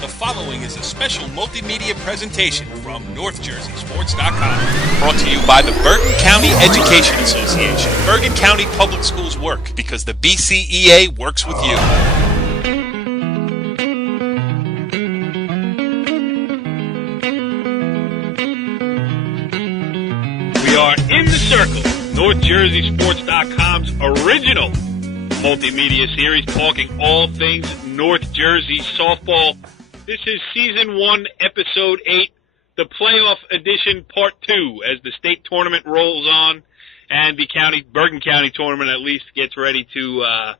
The following is a special multimedia presentation from NorthJerseySports.com. Brought to you by the Bergen County Education Association. Bergen County Public Schools work because the BCEA works with you. We are in the circle, NorthJerseySports.com's original multimedia series talking all things North Jersey softball. This is Season 1, Episode 8, the Playoff Edition Part 2, as the state tournament rolls on and the Bergen County Tournament at least gets ready to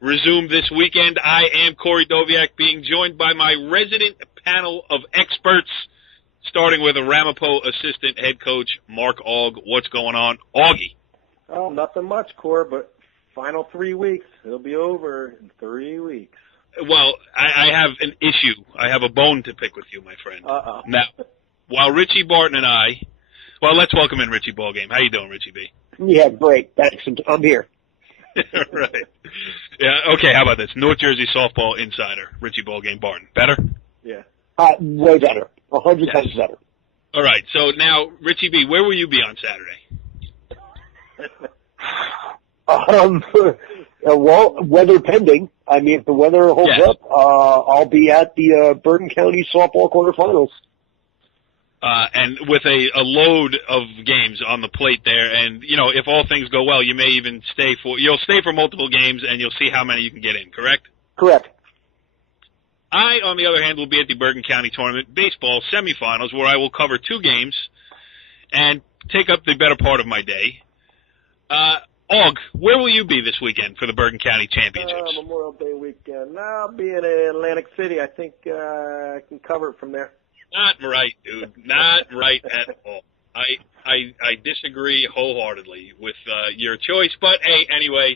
resume this weekend. I am Corey Doviak, being joined by my resident panel of experts, starting with a Ramapo assistant head coach, Mark Aug. What's going on, Augie? Oh, nothing much, Corey, but final 3 weeks. It'll be over in 3 weeks. Well, I have an issue. I have a bone to pick with you, my friend. Uh-oh. Now, while Richie Barton and let's welcome in Richie Ballgame. How you doing, Richie B? Yeah, great. Thanks. I'm here. Right. Yeah, okay, how about this? North Jersey softball insider, Richie Ballgame Barton. Better? Yeah. Way better. 100 times better. All right, so now, Richie B., where will you be on Saturday? Well, weather pending. I mean, if the weather holds up, I'll be at the Bergen County softball quarterfinals. And with a load of games on the plate there, and, you know, if all things go well, you may even you'll stay for multiple games, and you'll see how many you can get in, correct? Correct. I, on the other hand, will be at the Bergen County Tournament baseball semifinals, where I will cover 2 games and take up the better part of my day. Aug, where will you be this weekend for the Bergen County Championships? Memorial Day weekend. I'll be in Atlantic City. I think I can cover it from there. Not right, dude. Not right at all. I disagree wholeheartedly with your choice. But, hey, anyway,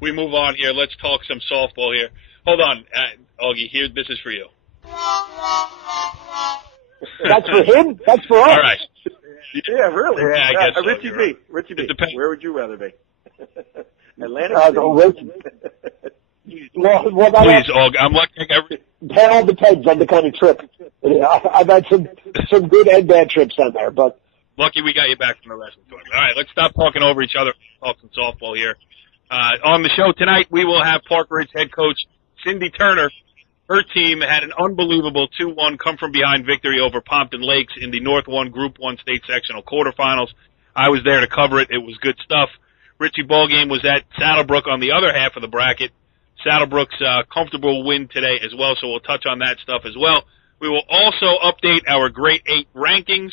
we move on here. Let's talk some softball here. Hold on, Augie. Here, this is for you. That's for him? That's for us? All right. Yeah, really? Yeah, I guess so. Richie B. Right. Richie B. Where would you rather be? Atlantic City? Well, please, Aug. I'm lucky. That all depends on the kind of trip. I've had some good and bad trips down there, but lucky we got you back from the wrestling tournament. All right, let's stop talking over each other. Talk some softball here. On the show tonight, we will have Park Ridge head coach Cindy Turner. Her team had an unbelievable 2-1 come-from-behind victory over Pompton Lakes in the North 1 Group 1 state sectional quarterfinals. I was there to cover it. It was good stuff. Richie Ballgame was at Saddlebrook on the other half of the bracket. Saddlebrook's comfortable win today as well, so we'll touch on that stuff as well. We will also update our Grade 8 rankings.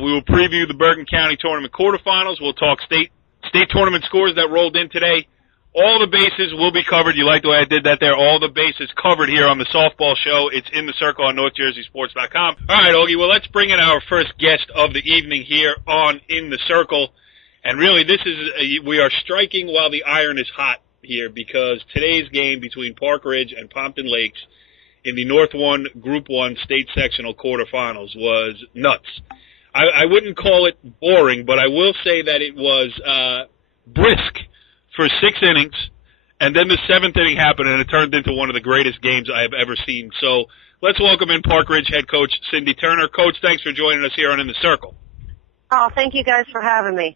We will preview the Bergen County Tournament quarterfinals. We'll talk state tournament scores that rolled in today. All the bases will be covered. You like the way I did that there? All the bases covered here on the softball show. It's in the circle on NorthJerseySports.com. All right, Augie, well, let's bring in our first guest of the evening here on In the Circle. And really, we are striking while the iron is hot here, because today's game between Park Ridge and Pompton Lakes in the North 1 Group 1 state sectional quarterfinals was nuts. I wouldn't call it boring, but I will say that it was brisk for 6 innings, and then the 7th inning happened, and it turned into one of the greatest games I have ever seen. So let's welcome in Park Ridge head coach Cindy Turner. Coach, thanks for joining us here on In the Circle. Oh, thank you guys for having me.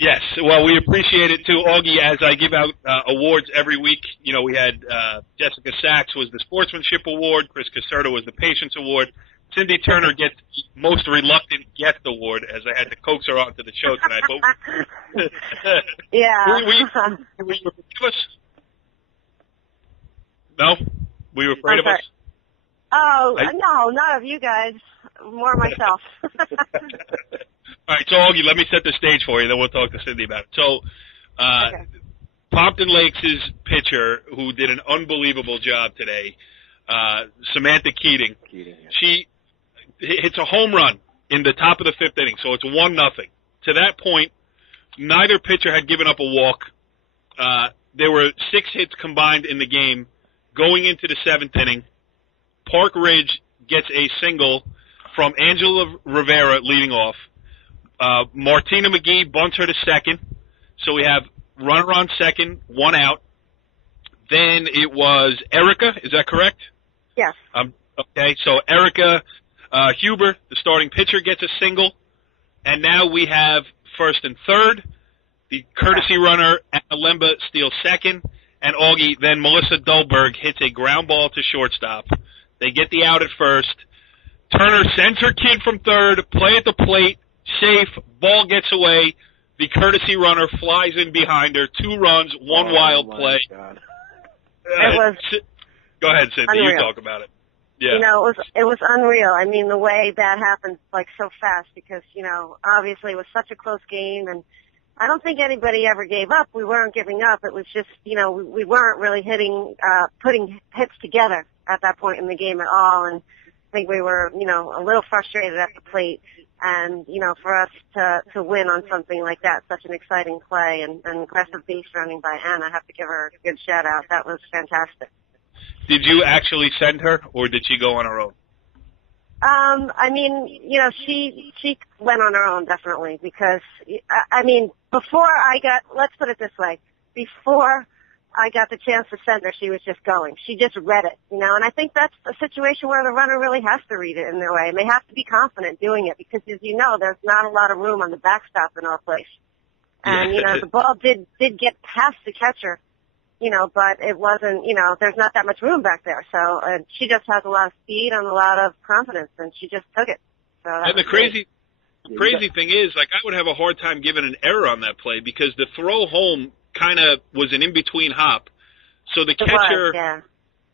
Yes, well, we appreciate it too, Augie. As I give out awards every week, you know, we had Jessica Sachs was the Sportsmanship Award, Chris Caserta was the Patience Award. Cindy Turner gets the Most Reluctant Guest Award, as I had to coax her onto the show tonight. But yeah. Were you afraid of us? No? Were you afraid of us? Oh, no, not of you guys. More myself. All right, so Augie, let me set the stage for you, then we'll talk to Cindy about it. So, Okay. Pompton Lakes' pitcher, who did an unbelievable job today, Samantha Keating, she hits a home run in the top of the 5th inning, so it's 1-0. To that point, neither pitcher had given up a walk. There were 6 hits combined in the game. Going into the 7th inning, Park Ridge gets a single from Angela Rivera leading off. Martina McGee bunts her to second, so we have runner on second, 1 out. Then it was Erica, is that correct? Yes. Okay, so Erica Huber, the starting pitcher, gets a single, and now we have first and third. The courtesy runner, Anna Lemba, steals second, and Auggie, then Melissa Dolberg hits a ground ball to shortstop. They get the out at first. Turner sends her kid from third, play at the plate, safe, ball gets away. The courtesy runner flies in behind her, 2 runs, 1 wild play. God. It was Go ahead, Cynthia, unreal. you talk about it. Yeah. You know, it was unreal. I mean, the way that happened, like, so fast because, you know, obviously it was such a close game, and I don't think anybody ever gave up. We weren't giving up. It was just, you know, we weren't really putting hits together at that point in the game at all, and I think we were, you know, a little frustrated at the plate. And, you know, for us to win on something like that, such an exciting play and aggressive base running by Anna, I have to give her a good shout out. That was fantastic. Did you actually send her, or did she go on her own? I mean, you know, she went on her own, definitely, because, I mean, let's put it this way, before I got the chance to send her, she was just going. She just read it, you know, and I think that's a situation where the runner really has to read it in their way, and they have to be confident doing it, because, as you know, there's not a lot of room on the backstop in our place. And, you know, the ball did get past the catcher, you know, but it wasn't, you know, there's not that much room back there. So she just has a lot of speed and a lot of confidence, and she just took it. So and the crazy thing is, like, I would have a hard time giving an error on that play because the throw home kind of was an in-between hop. So the catcher,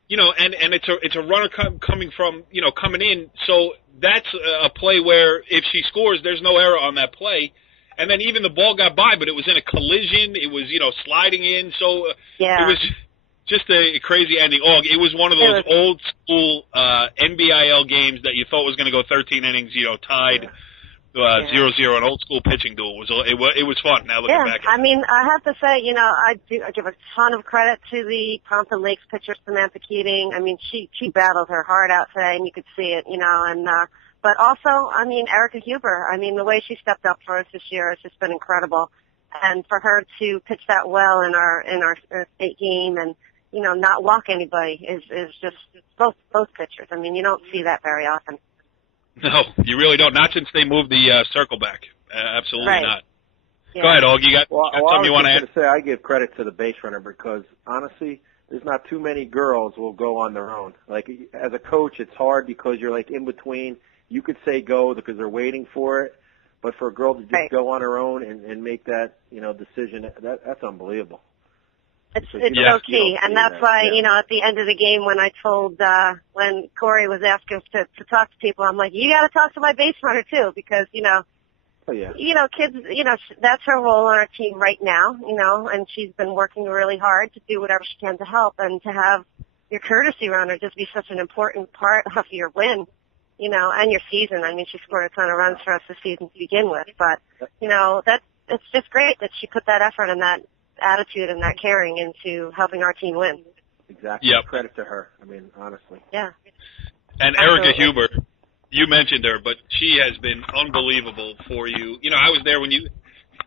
you know, and it's a runner coming from, you know, coming in. So that's a play where if she scores, there's no error on that play. And then even the ball got by, but it was in a collision. It was, you know, sliding in. So it was just a crazy ending. It was one of those old school NBIL games that you thought was going to go 13 innings, you know, tied 0-0, an old school pitching duel. It was fun. Now looking back. I mean, I have to say, you know, I give a ton of credit to the Pompton Lakes pitcher, Samantha Keating. I mean, she battled her heart out today, and you could see it, you know, and but also, I mean, Erica Huber, I mean, the way she stepped up for us this year has just been incredible. And for her to pitch that well in our state game and, you know, not walk anybody is just both pitchers. I mean, you don't see that very often. No, you really don't. Not since they moved the circle back. Absolutely not. Yeah. Go ahead, Auggie. You got something you want to add? I was going to say I give credit to the base runner because, honestly, there's not too many girls will go on their own. Like, as a coach, it's hard because you're, like, in between. You could say go because they're waiting for it, but for a girl to just go on her own and make that, you know, decision, that's unbelievable. It's so key, and that's why, you know, at the end of the game when I told, when Corey was asking to talk to people, I'm like, you got to talk to my base runner too, because, you know, you know, kids, you know, that's her role on our team right now, you know, and she's been working really hard to do whatever she can to help, and to have your courtesy runner just be such an important part of your win. You know, and your season. I mean, she scored a ton of runs for us this season to begin with. But, you know, it's just great that she put that effort and that attitude and that caring into helping our team win. Exactly. Yep. Credit to her. I mean, honestly. Yeah. And Erica Huber, you mentioned her, but she has been unbelievable for you. You know, I was there when you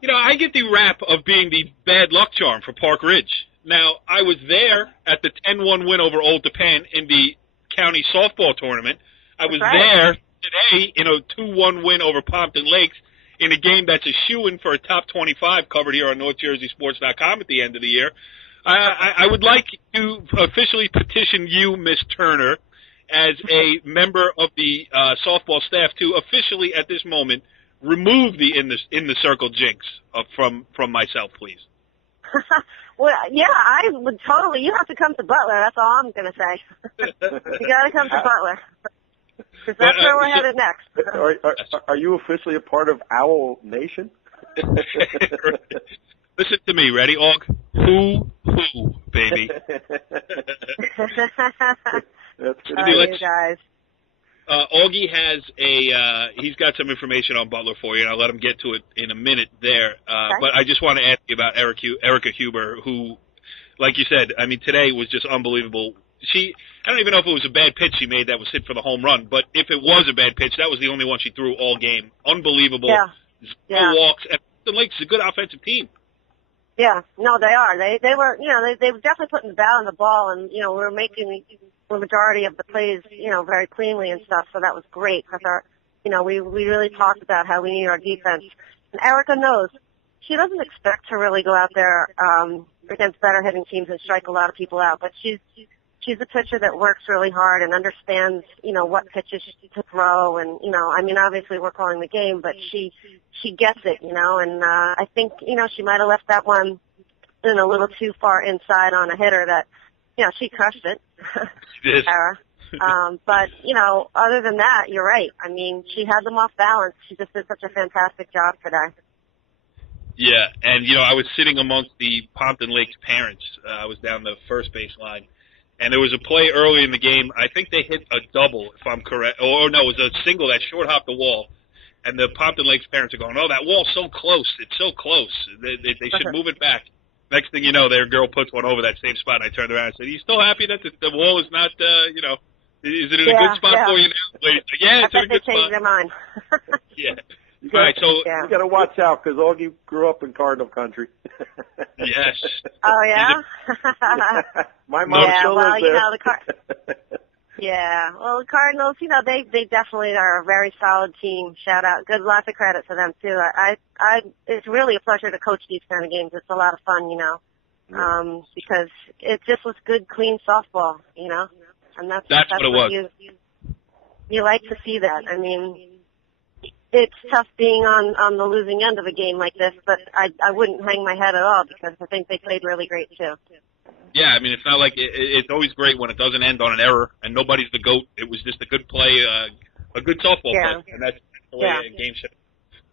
know, I get the rap of being the bad luck charm for Park Ridge. Now, I was there at the 10-1 win over Old Japan in the county softball tournament. I was there today in a 2-1 win over Pompton Lakes in a game that's a shoo-in for a top 25 covered here on NorthJerseySports.com at the end of the year. I would like to officially petition you, Miss Turner, as a member of the softball staff to officially at this moment remove the in the circle jinx from myself, please. Well, yeah, I would totally. You have to come to Butler. That's all I'm going to say. You got to come to Butler. Because that's where we're headed next. Are you officially a part of Owl Nation? Listen to me, ready, Og? Who, baby? That's good. You guys. Augie has he's got some information on Butler for you, and I'll let him get to it in a minute there. But I just want to ask you about Erica Huber, who, like you said, I mean, today was just unbelievable. I don't even know if it was a bad pitch she made that was hit for the home run, but if it was a bad pitch, that was the only one she threw all game. Unbelievable. Zero walks. And Pompton Lakes is a good offensive team. Yeah, no, they are. They were, you know, they were definitely putting the bat on the ball, and, you know, we were making the majority of the plays, very cleanly and stuff. So that was great because we really talked about how we need our defense. And Erica knows she doesn't expect to really go out there against better hitting teams and strike a lot of people out, but she's a pitcher that works really hard and understands, what pitches to throw. And, obviously we're calling the game, but she gets it, and I think, she might have left that one in a little too far inside on a hitter that, she crushed it. Sarah. But, other than that, you're right. I mean, she had them off balance. She just did such a fantastic job today. Yeah, and, I was sitting amongst the Pompton Lakes parents. I was down the first base line. And there was a play early in the game. I think they hit a double, if I'm correct. Or no, it was a single that short-hopped the wall. And the Pompton Lakes parents are going, oh, that wall's so close. It's so close. They should move it back. Next thing you know, their girl puts one over that same spot. And I turned around and said, are you still happy that the wall is not, is it in a good spot for you now? Like, yeah, it's in a good spot. I changed their mind. Yeah. All right, so you got to watch out because Auggie grew up in Cardinal country. Yes. Oh yeah. My mom still lives there. Yeah. Well, the Cardinals, they definitely are a very solid team. Shout out. Good, lots of credit to them too. It's really a pleasure to coach these kind of games. It's a lot of fun, because it just was good, clean softball, and that's what it was. You like to see that. I mean, it's tough being on the losing end of a game like this, but I wouldn't hang my head at all because I think they played really great too. Yeah, I mean, it's not like it's always great when it doesn't end on an error and nobody's the GOAT. It was just a good play, a good softball play, and that's the way a game should.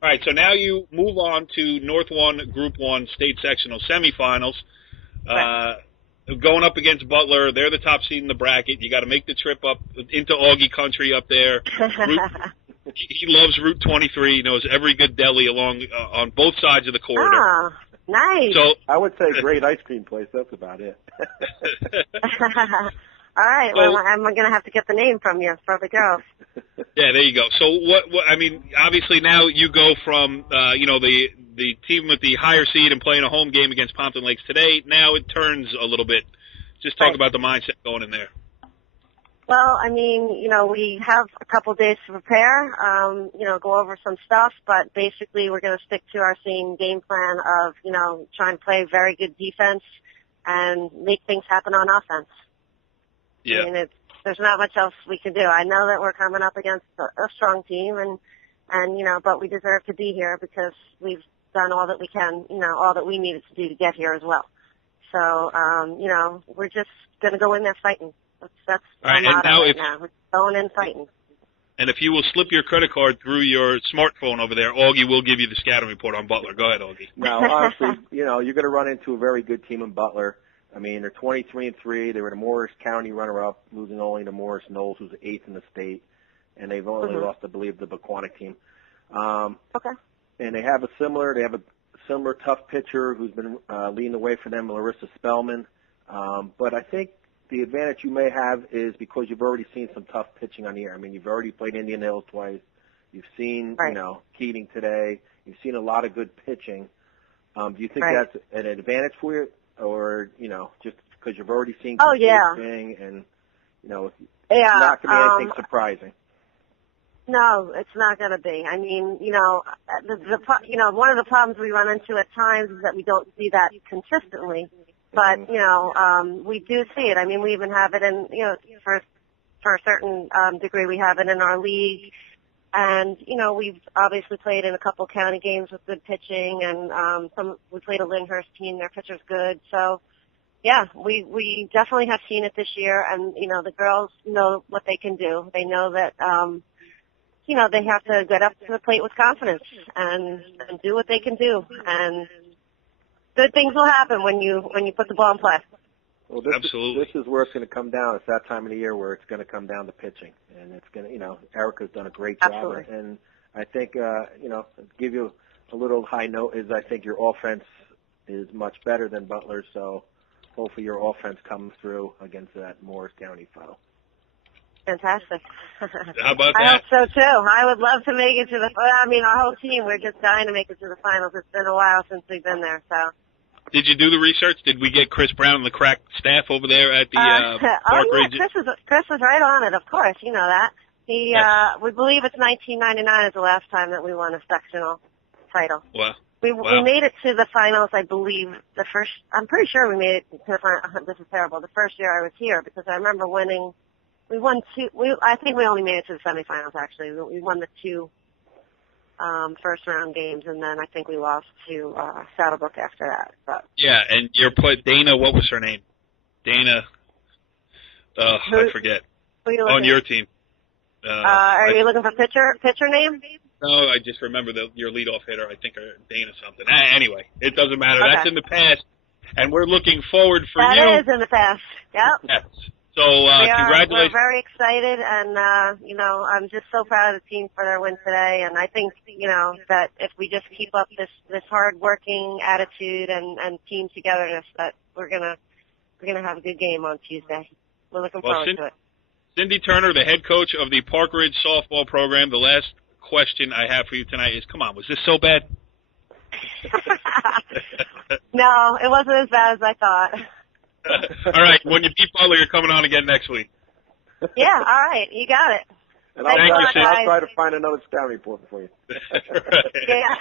All right, so now you move on to North 1, Group 1 state sectional semifinals. Right. Going up against Butler, they're the top seed in the bracket. You got to make the trip up into Auggie country up there. He loves Route 23. He knows every good deli along on both sides of the corridor. Oh, nice. So I would say great ice cream place. That's about it. All right. Well, I'm going to have to get the name from you for the girls. Yeah, there you go. So what I mean, obviously now you go from the team with the higher seed and playing a home game against Pompton Lakes today. Now it turns a little bit. Just talk about the mindset going in there. Well, I mean, we have a couple days to prepare, go over some stuff, but basically we're going to stick to our same game plan of, trying to play very good defense and make things happen on offense. Yeah. I mean, there's not much else we can do. I know that we're coming up against a strong team and but we deserve to be here because we've done all that we can, all that we needed to do to get here as well. So, we're just going to go in there fighting. That's our motto right now. We're going in fighting. And if you will slip your credit card through your smartphone over there, Auggie will give you the scouting report on Butler. Go ahead, Auggie. No, honestly, you're going to run into a very good team in Butler. I mean, they're 23-3. They were the Morris County runner-up, losing only to Morris Knowles, who's 8th in the state. And they've only lost, I believe, the Bequonic team. Okay. And they have a similar tough pitcher who's been leading the way for them, Larissa Spellman. But I think the advantage you may have is because you've already seen some tough pitching on the air. I mean, you've already played Indian Hills twice. You've seen, Keating today. You've seen a lot of good pitching. Do you think that's an advantage for you, or just because you've already seen good pitching and it's not going to be anything surprising? No, it's not going to be. I mean, one of the problems we run into at times is that we don't see that consistently. But, we do see it. I mean, we even have it in, for a certain degree, we have it in our league. And, we've obviously played in a couple county games with good pitching, and we played a Lyndhurst team. Their pitcher's good. So, yeah, we definitely have seen it this year. And, the girls know what they can do. They know that, they have to get up to the plate with confidence and do what they can do. And good things will happen when you put the ball in play. Well, Absolutely. This is where it's going to come down. It's that time of the year where it's going to come down to pitching, and it's going to, Erica's done a great job. Absolutely. And I think, give you a little high note is I think your offense is much better than Butler, so hopefully your offense comes through against that Morris County foul. Fantastic. How about that? I hope so too. I would love to make it to our whole team, we're just dying to make it to the finals. It's been a while since we've been there, so Did you do the research? Did we get Chris Brown and the crack staff over there at the Park Ridge? Chris was right on it, of course. You know that. We believe it's 1999 is the last time that we won a sectional title. Wow. We made it to the finals, I believe, I'm pretty sure we made it to the finals. This is terrible. The first year I was here, because I remember winning. We won I think we only made it to the semifinals, actually. We won the 2 first round games, and then I think we lost to Saddlebrook after that. But yeah, and Dana, what was her name? Dana, I forget. On your team. Are you looking for pitcher name? No, I just remember your leadoff hitter. I think Dana something. Anyway, it doesn't matter. Okay. That's in the past, and we're looking forward for you. That is in the past. Yep. Yes. So congratulations. We're very excited, and I'm just so proud of the team for their win today. And I think that if we just keep up this hard working attitude and team togetherness, that we're gonna have a good game on Tuesday. We're looking forward to it. Cindy Turner, the head coach of the Park Ridge softball program. The last question I have for you tonight is: come on, was this so bad? No, it wasn't as bad as I thought. All right, when you beat Butler, you're coming on again next week. Yeah, all right, you got it. And I'll try to find another scout report for you. Yeah.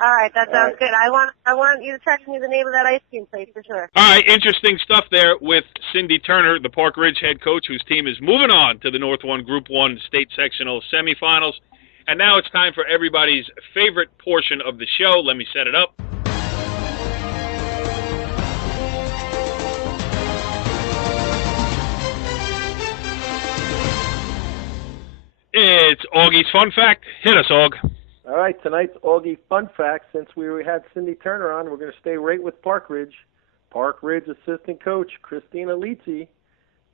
All right, that sounds good. I want you to text me the name of that ice cream place for sure. All right, interesting stuff there with Cindy Turner, the Park Ridge head coach, whose team is moving on to the North 1 Group 1 state sectional semifinals. And now it's time for everybody's favorite portion of the show. Let me set it up. It's Augie's Fun Fact. Hit us, Aug. All right, tonight's Auggie Fun Fact. Since we had Cindy Turner on, we're going to stay right with Park Ridge. Park Ridge assistant coach Christina Lizzi,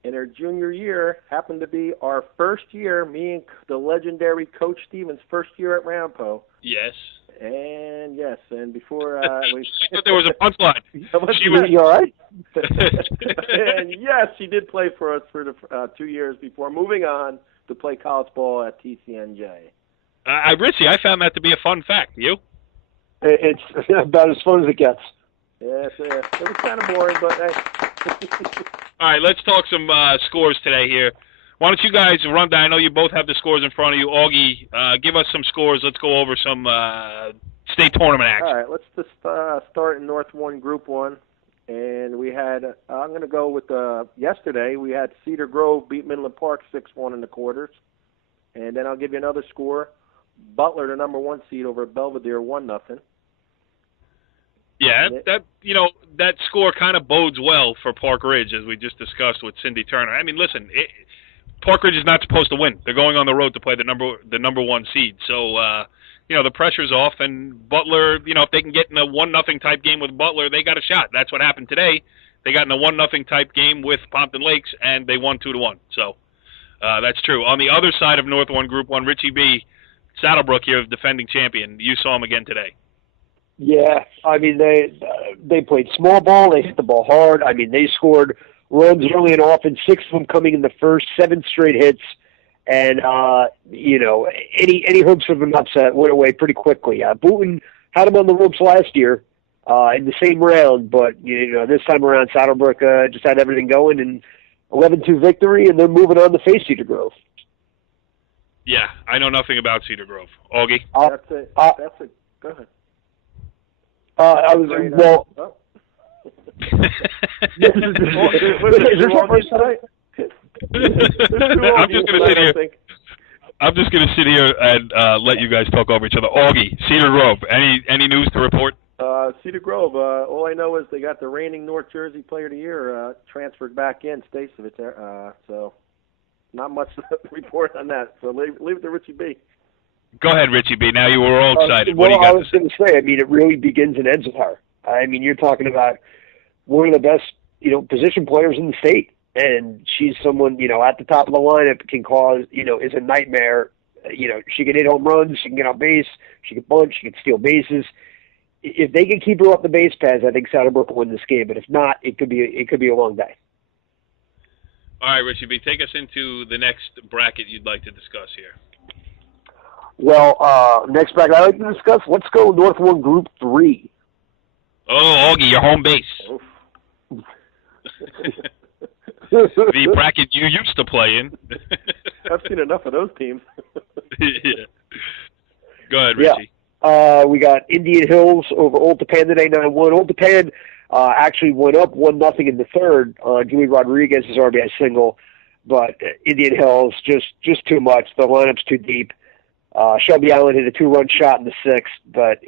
in her junior year, happened to be our first year, me and the legendary Coach Stevens' first year at Rampo. Yes. And yes, and before I thought there was a punchline. You all right? And yes, she did play for us for the 2 years before moving on to play college ball at TCNJ. Richie, I found that to be a fun fact. You? It's about as fun as it gets. Yes, it was kind of boring, but All right, let's talk some scores today here. Why don't you guys run down? I know you both have the scores in front of you. Augie, give us some scores. Let's go over some state tournament action. All right, let's just start in North 1 Group 1. And we had, I'm going to go with yesterday, we had Cedar Grove beat Midland Park 6-1 in the quarters. And then I'll give you another score. Butler, the number 1 seed, over Belvedere, 1-0. Yeah, that score kind of bodes well for Park Ridge, as we just discussed with Cindy Turner. I mean, listen, Park Ridge is not supposed to win. They're going on the road to play the number 1 seed. So, the pressure's off, and Butler, if they can get in a 1-0 type game with Butler, they got a shot. That's what happened today. They got in a 1-0 type game with Pompton Lakes, and they won 2-1. So, that's true. On the other side of North 1 Group 1, Richie B. Saddlebrook here, the defending champion. You saw him again today. Yeah, I mean, they played small ball. They hit the ball hard. I mean, they scored runs early and often, 6 of them coming in the first, 7 straight hits. And, any hopes of an upset went away pretty quickly. Booton had them on the ropes last year in the same round, but, this time around, Saddlebrook just had everything going, and 11-2 victory, and they're moving on to face Cedar Grove. Yeah, I know nothing about Cedar Grove. Augie? That's it. Go ahead. I was, well... Is this your first time? I'm just gonna sit here and let you guys talk over each other. Augie, Cedar Grove. Any news to report? Cedar Grove. All I know is they got the reigning North Jersey Player of the Year transferred back in, Stasevich. So not much to report on that. So leave it to Richie B. Go ahead, Richie B. Now you were all excited. Well, I was going to say, I mean, it really begins and ends with her. I mean, you're talking about one of the best, position players in the state. And she's someone, at the top of the lineup can cause, is a nightmare. She can hit home runs, she can get on base, she can bunt, she can steal bases. If they can keep her up the base paths, I think Saddlebrook will win this game. But if not, it could be a long day. All right, Richie B., take us into the next bracket you'd like to discuss here. Well, next bracket I'd like to discuss, let's go North 1 Group 3. Oh, Auggie, your home base. The bracket you used to play in. I've seen enough of those teams. Yeah. Go ahead, Richie. Yeah. We got Indian Hills over Old Tapan today, 9-1. Old Tapan actually went up 1-0 in the third on Julie Rodriguez's RBI single, but Indian Hills just too much. The lineup's too deep. Shelby Allen hit a 2-run shot in the sixth, but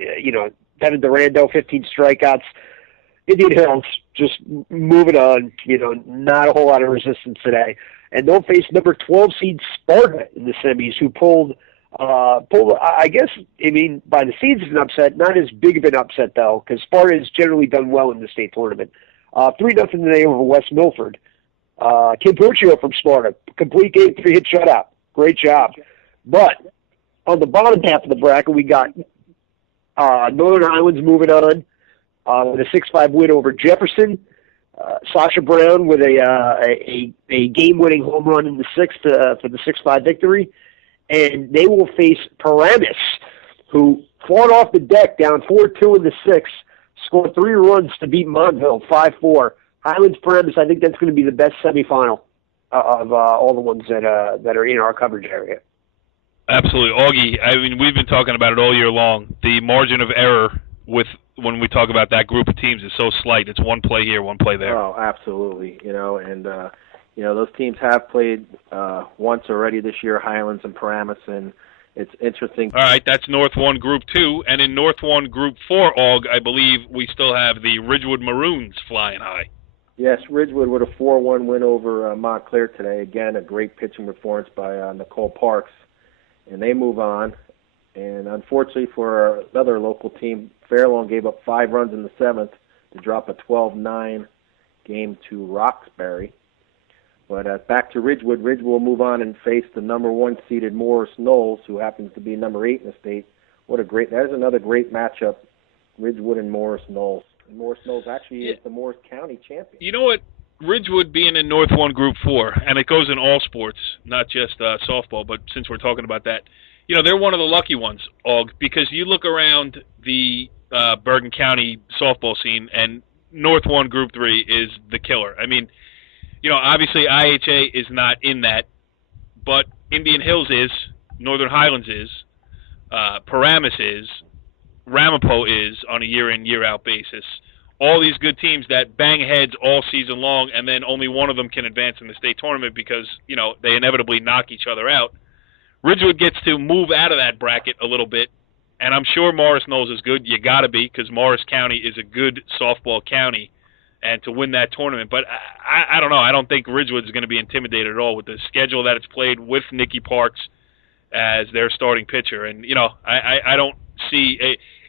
Devin Durando, 15 strikeouts. Indian Hills just moving on. Not a whole lot of resistance today, and they'll face number 12 seed Sparta in the semis, who pulled. I guess, by the seeds, it's an upset. Not as big of an upset, though, because Sparta has generally done well in the state tournament. 3-0 today over West Milford. Kim Puccio from Sparta, complete game, 3-hit shutout. Great job. But on the bottom half of the bracket, we got Northern Highlands moving on with a 6-5 win over Jefferson. Sasha Brown with a game-winning home run in the sixth for the 6-5 victory. And they will face Paramus, who fought off the deck down 4-2 in the sixth, scored 3 runs to beat Montville 5-4. Highlands Paramus, I think that's going to be the best semifinal of all the ones that are in our coverage area. Absolutely. Auggie, we've been talking about it all year long. The margin of error when we talk about that group of teams is so slight. It's one play here, one play there. Oh, absolutely. Those teams have played once already this year, Highlands and Paramus, and it's interesting. All right, that's North 1 Group 2. And in North 1 Group 4, Aug, I believe we still have the Ridgewood Maroons flying high. Yes, Ridgewood with a 4-1 win over Montclair today. Again, a great pitching performance by Nicole Parks. And they move on. And unfortunately for another local team, Fairlawn gave up 5 runs in the 7th to drop a 12-9 game to Roxbury. But back to Ridgewood. Ridgewood will move on and face the number 1 seeded Morris Knolls, who happens to be number 8 in the state. That is another great matchup, Ridgewood and Morris Knolls. And Morris Knolls actually is the Morris County champion. You know what? Ridgewood being in North 1 Group 4, and it goes in all sports, not just softball, but since we're talking about that, they're one of the lucky ones, Aug, because you look around the Bergen County softball scene, and North 1 Group 3 is the killer. Obviously IHA is not in that, but Indian Hills is, Northern Highlands is, Paramus is, Ramapo is on a year-in, year-out basis. All these good teams that bang heads all season long, and then only one of them can advance in the state tournament because, they inevitably knock each other out. Ridgewood gets to move out of that bracket a little bit, and I'm sure Morris Knolls is good. You got to be, because Morris County is a good softball county, and to win that tournament. But I don't know. I don't think Ridgewood is going to be intimidated at all with the schedule that it's played with Nikki Parks as their starting pitcher. And, I don't see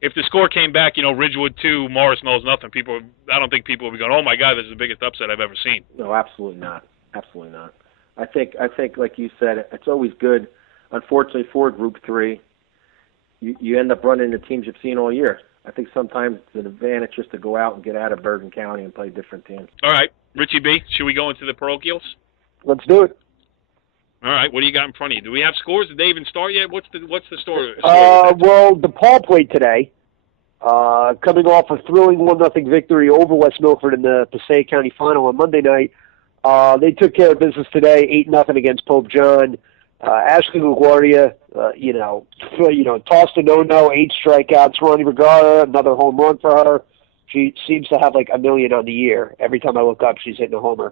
if the score came back, Ridgewood 2, Morris Knolls nothing, I don't think people will be going, oh, my God, this is the biggest upset I've ever seen. No, absolutely not. Absolutely not. I think like you said, it's always good. Unfortunately, for Group 3, you end up running into teams you've seen all year. I think sometimes it's an advantage just to go out and get out of Bergen County and play different teams. All right. Richie B., should we go into the parochials? Let's do it. All right. What do you got in front of you? Do we have scores? Did they even start yet? What's the story? Well, DePaul played today, coming off a thrilling 1-0 victory over West Milford in the Passaic County Final on Monday night. They took care of business today, 8-0 against Pope John. Ashley LaGuardia, tossed a no-no, 8 strikeouts. Ronnie Vergara, another home run for her. She seems to have like a million on the year. Every time I look up, she's hitting a homer.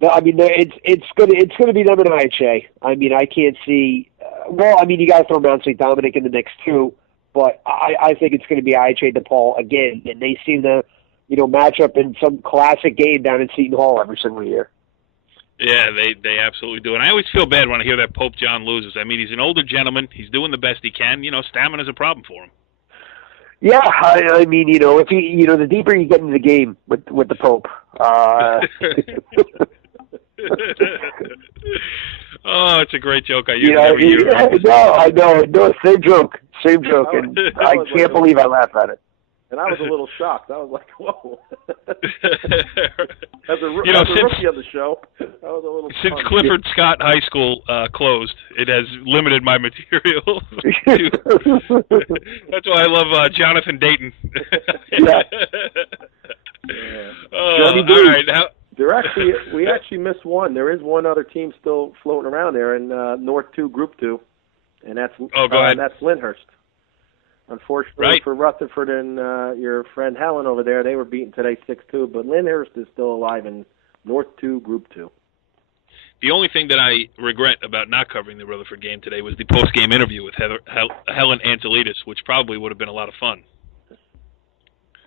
It's gonna be them in IHA. I can't see. You got to throw Mount St. Dominic in the mix too, but I think it's going to be IHA DePaul again, and they seem to, match up in some classic game down in Seton Hall every single year. Yeah, they absolutely do. And I always feel bad when I hear that Pope John loses. He's an older gentleman. He's doing the best he can. Stamina's a problem for him. Yeah, if he, the deeper you get into the game with the Pope. Oh, it's a great joke. I use it every year. I know. No, same joke, and I can't believe I laugh at it. And I was a little shocked. I was like, whoa. As a rookie of the show, I was a little Since pumped. Clifford Scott High School closed, it has limited my material. That's why I love Jonathan Dayton. Yeah. All right. We actually missed one. There is one other team still floating around there in North 2, Group 2, and that's go ahead. That's Lyndhurst. Unfortunately for Rutherford and your friend Helen over there, they were beaten today 6-2, but Lyndhurst is still alive in North 2, Group 2. The only thing that I regret about not covering the Rutherford game today was the post-game interview with Helen Antolidis, which probably would have been a lot of fun.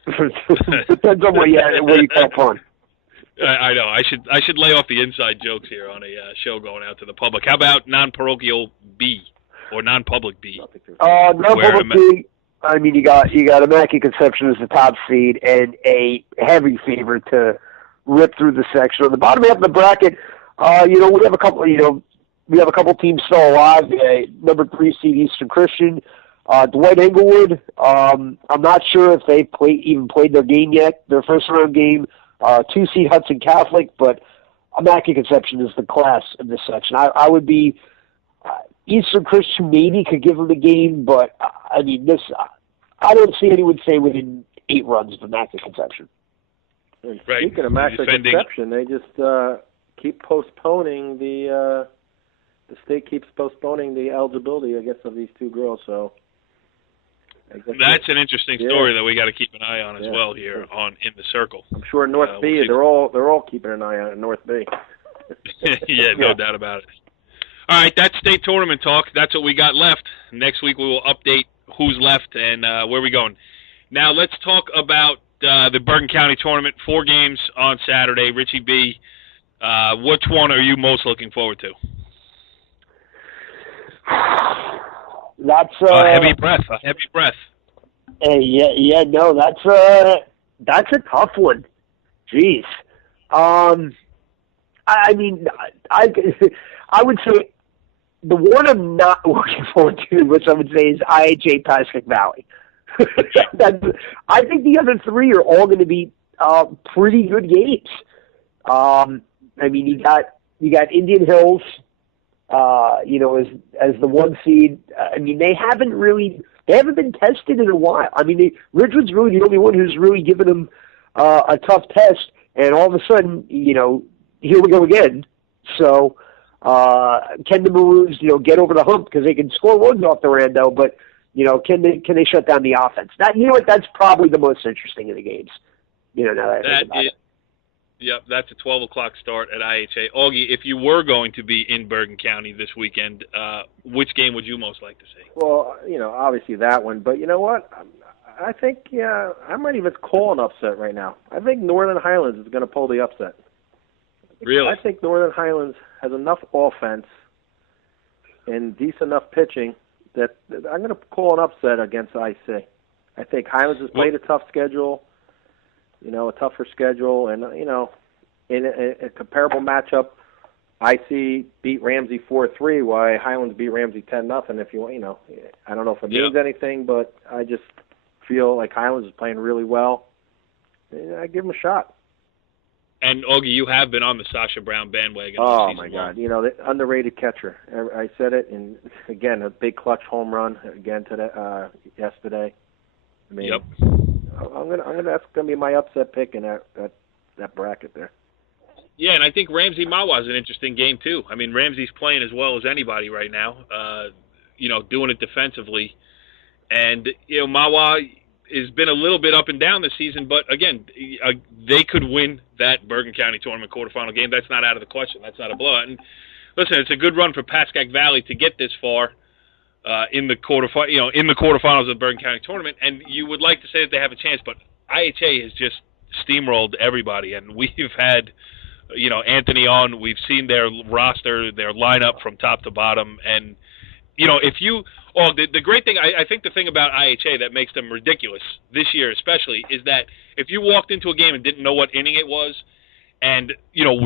Depends on where you call fun. I know. I should lay off the inside jokes here on a show going out to the public. How about non-parochial B or non-public B? Non-public B. I mean, you got Immaculate Conception as the top seed and a heavy favorite to rip through the section. On the bottom half of the bracket, we have a couple. We have a couple teams still alive. Number 3 seed Eastern Christian, Dwight Englewood. I'm not sure if they even played their game yet, their first round game. 2 seed Hudson Catholic, but Immaculate Conception is the class in this section. I would be Eastern Christian maybe could give them a game, but I mean I don't see anyone say within 8 runs of Immaculate Conception. And speaking of Immaculate Conception, they just keep postponing the state keeps postponing the eligibility, I guess, of these 2 girls. So that's an interesting story that we got to keep an eye on as well here in the circle. I'm sure North B, they're all keeping an eye on it. North B. Yeah, no doubt about it. All right, that's state tournament talk. That's what we got left. Next week we will update who's left and where we're going. Now let's talk about the Bergen County Tournament. 4 games on Saturday. Richie B, which one are you most looking forward to? That's a heavy breath. No, that's a tough one. Jeez. I mean, I would say the one I'm not looking forward to, which I would say, is IHA Pascack Valley. I think the other 3 are all going to be pretty good games. I mean, you got Indian Hills. As the 1 seed. I mean, they haven't been tested in a while. I mean, Ridgewood's really the only one who's really given them a tough test, and all of a sudden, here we go again. So, can the Maroons, get over the hump because they can score runs off the rando, but can they shut down the offense? That's probably the most interesting of the games. Now that I think about it. Yep, that's a 12 o'clock start at IHA. Augie, if you were going to be in Bergen County this weekend, which game would you most like to see? Well, obviously that one. But you know what? I think, I'm ready to call an upset right now. I think Northern Highlands is going to pull the upset. Really? I think Northern Highlands has enough offense and decent enough pitching that I'm going to call an upset against IC. I think Highlands has played a tough schedule. A tougher schedule, and in a comparable matchup, IC beat Ramsey 4-3, while Highlands beat Ramsey 10-0. If I don't know if it means anything, but I just feel like Highlands is playing really well. I give them a shot. And Augie, you have been on the Sasha Brown bandwagon. Oh my God! The underrated catcher. I said it, and again, a big clutch home run again today, yesterday. I mean, yep. That's gonna be my upset pick in that bracket there. Yeah, and I think Ramsey Mawa is an interesting game too. I mean, Ramsey's playing as well as anybody right now. Doing it defensively, and Mawa has been a little bit up and down this season. But again, they could win that Bergen County Tournament quarterfinal game. That's not out of the question. That's not a blowout. And listen, it's a good run for Pascack Valley to get this far. In the quarterfinals of the Bergen County Tournament, and you would like to say that they have a chance, but IHA has just steamrolled everybody, and we've had, Anthony on. We've seen their roster, their lineup from top to bottom, and the great thing, I think the thing about IHA that makes them ridiculous this year, especially, is that if you walked into a game and didn't know what inning it was, and,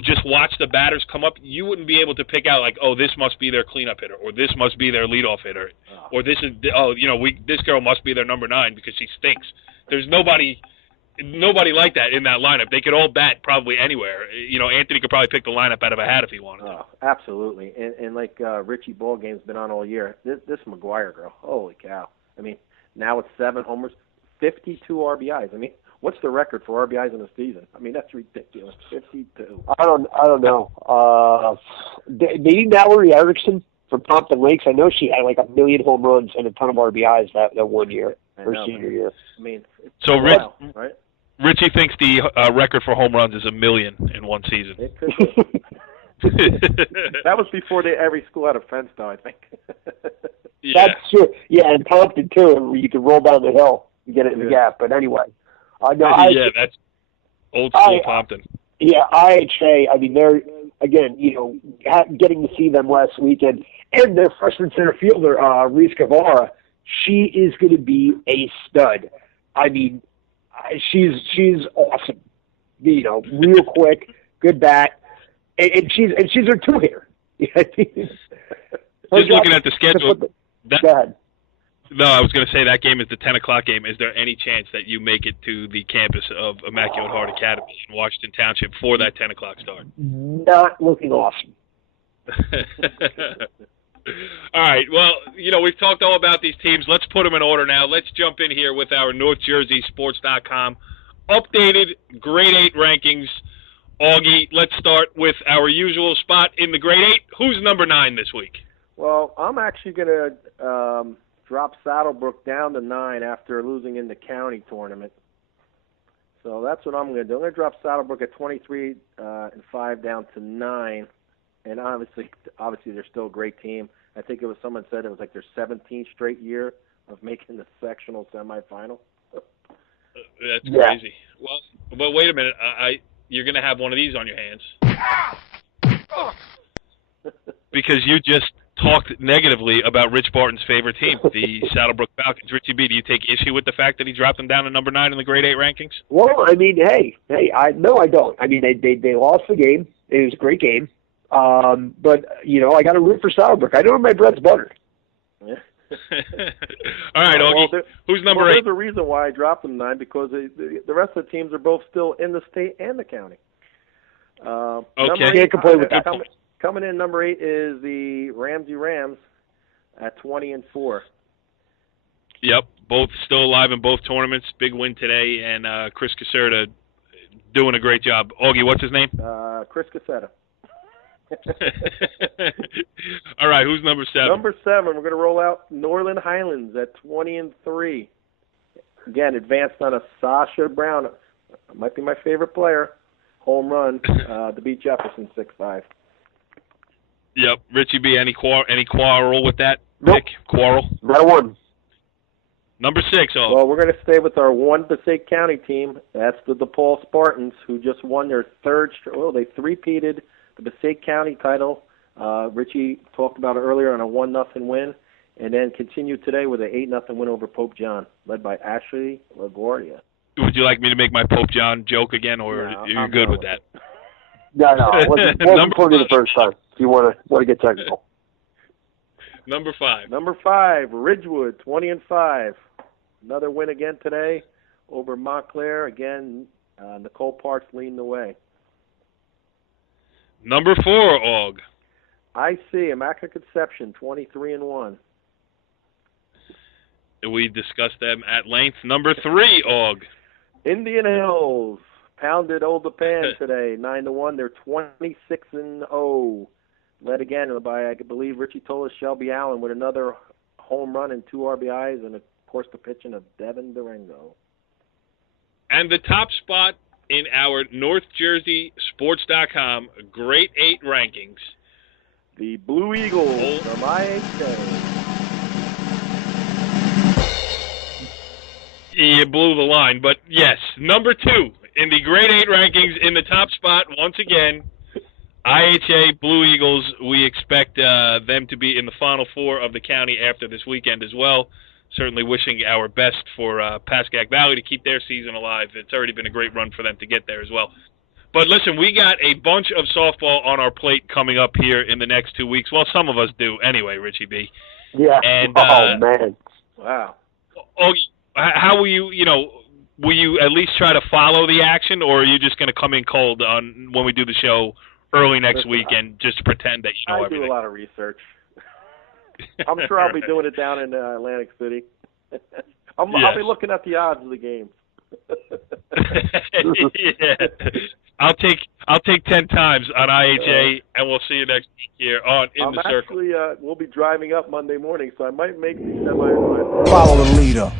just watch the batters come up, you wouldn't be able to pick out, like, oh, this must be their cleanup hitter, or this must be their leadoff hitter, or this is, this girl must be their number 9 because she stinks. There's nobody like that in that lineup. They could all bat probably anywhere. Anthony could probably pick the lineup out of a hat if he wanted to. Oh, absolutely. And like Richie Ballgame's been on all year, this McGuire girl, holy cow. I mean, now it's 7 homers, 52 RBIs. I mean, what's the record for RBIs in a season? I mean, that's ridiculous. 52. I don't know. Maybe Mallory Erickson from Pompton Lakes. I know she had like 1 million home runs and a ton of RBIs that 1 year, her senior year. I mean, so right? Richie thinks the record for home runs is 1 million in one season. It could be. That was before every school had a fence, though, I think. Yeah. That's true. Yeah, and Pompton, too. You could roll down the hill and get it in the gap. But anyway. That's old school Pompton. Yeah, IHA, I mean, they're, again, getting to see them last weekend. And their freshman center fielder, Reese Guevara, she is going to be a stud. I mean, she's awesome. Real quick, good bat. And she's her two-hitter. Just looking at the schedule. Go ahead. No, I was going to say that game is the 10 o'clock game. Is there any chance that you make it to the campus of Immaculate Heart Academy in Washington Township for that 10 o'clock start? Not looking awesome. All right. Well, we've talked all about these teams. Let's put them in order now. Let's jump in here with our NorthJerseySports.com updated grade 8 rankings. Augie, let's start with our usual spot in the grade 8. Who's number 9 this week? Well, I'm actually going to drop Saddlebrook down to 9 after losing in the county tournament. So that's what I'm going to do. I'm going to drop Saddlebrook at 23 and 5 down to 9. And obviously they're still a great team. I think someone said it was like their 17th straight year of making the sectional semifinal. That's crazy. Well, but wait a minute. You're going to have one of these on your hands. Because you just talked negatively about Rich Barton's favorite team, the Saddlebrook Falcons. Richie B., do you take issue with the fact that he dropped them down to number 9 in the grade 8 rankings? Well, I mean, I don't. I mean, they lost the game. It was a great game. But, I got to root for Saddlebrook. I know my bread's buttered. Yeah. All right, Augie, who's number 8? There's a reason why I dropped them 9, because the rest of the teams are both still in the state and the county. Okay. Can't complain with that. Coming in number 8 is the Ramsey Rams at 20 and 4. Yep, both still alive in both tournaments. Big win today, and Chris Caserta doing a great job. Augie, what's his name? Chris Caserta. All right, who's number 7? Number 7, we're going to roll out Norland Highlands at 20 and 3. Again, advanced on a Sasha Brown. Might be my favorite player. Home run to beat Jefferson 6-5. Yep, Richie B. Any quarrel with that? Nope. Nick, quarrel? Not one. Number 6. Oh. Well, we're going to stay with our one Passaic County team. That's the DePaul Spartans, who just won their third. They three-peated the Passaic County title. Richie talked about it earlier on a 1-0 win, and then continued today with an 8-0 win over Pope John, led by Ashley LaGuardia. Would you like me to make my Pope John joke again, or are you good with that? No, it wasn't funny the first time. If you want to get technical. Number 5. Number 5, Ridgewood, 20 and 5. Another win again today over Montclair. Again, Nicole Parks leading the way. Number 4, Aug. IC, Immaculate Conception, 23 and 1. We discussed them at length. Number 3, Aug. Indian Hills pounded Old Japan today, 9-1. They're 26 and 0. Led again by, I believe, Richie told us, Shelby Allen with another home run and 2 RBIs, and of course the pitching of Devin Durango. And the top spot in our NorthJerseySports.com Grade 8 rankings. The Blue Eagles from IHA. You blew the line, but yes, number 2 in the Grade 8 rankings in the top spot, once again, IHA Blue Eagles. We expect them to be in the Final Four of the county after this weekend as well. Certainly wishing our best for Pascack Valley to keep their season alive. It's already been a great run for them to get there as well. But listen, we got a bunch of softball on our plate coming up here in the next 2 weeks. Well, some of us do anyway, Richie B. Yeah. And, man. Wow. How will you, will you at least try to follow the action, or are you just going to come in cold on when we do the show early next week and just pretend that you know everything? I do a lot of research. I'm sure I'll be doing it down in Atlantic City. I'll be looking at the odds of the games. Yeah. I'll take 10 times on IHA, and we'll see you next week here on In the Circle. We'll be driving up Monday morning, so I might make the semifinals. Follow the leader.